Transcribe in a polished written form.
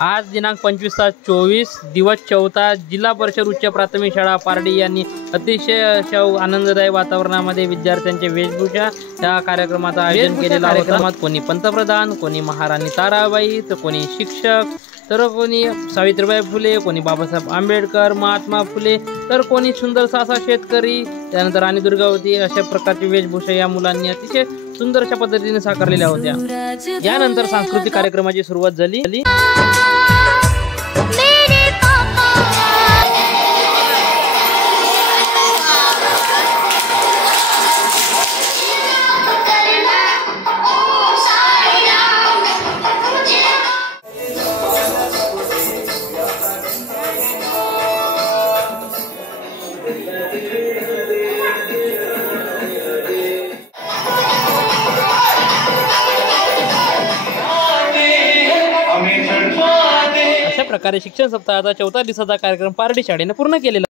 आज दिनांक 25/7/24 दिवस 4 जिल्हा परिषद उच्च प्राथमिक शाळा पारडी यांनी अतिशय अशा आनंददायी वातावरणामध्ये विद्यार्थ्यांचे वेशभूषा या कार्यक्रमाचं आयोजन केलेलं आहे। कार्यक्रमात कोणी पंतप्रधान, कोणी महाराणी ताराबाई, तर कोणी शिक्षक, तर कोणी सावित्रीबाई फुले, कोणी बाबासाहेब आंबेडकर, महात्मा फुले, तर कोणी सुंदरसा असा शेतकरी, त्यानंतर राणी दुर्गावती, अशा प्रकारची वेशभूषा या मुलांनी अतिशय सुंदर अशा पद्धतीने साकारलेल्या होत्या। यानंतर सांस्कृतिक कार्यक्रमाची सुरुवात झाली। अशा प्रकारे शिक्षण सप्ताहाचा 4 दिवसाचा कार्यक्रम पारडी शाळेने पूर्ण केलेला।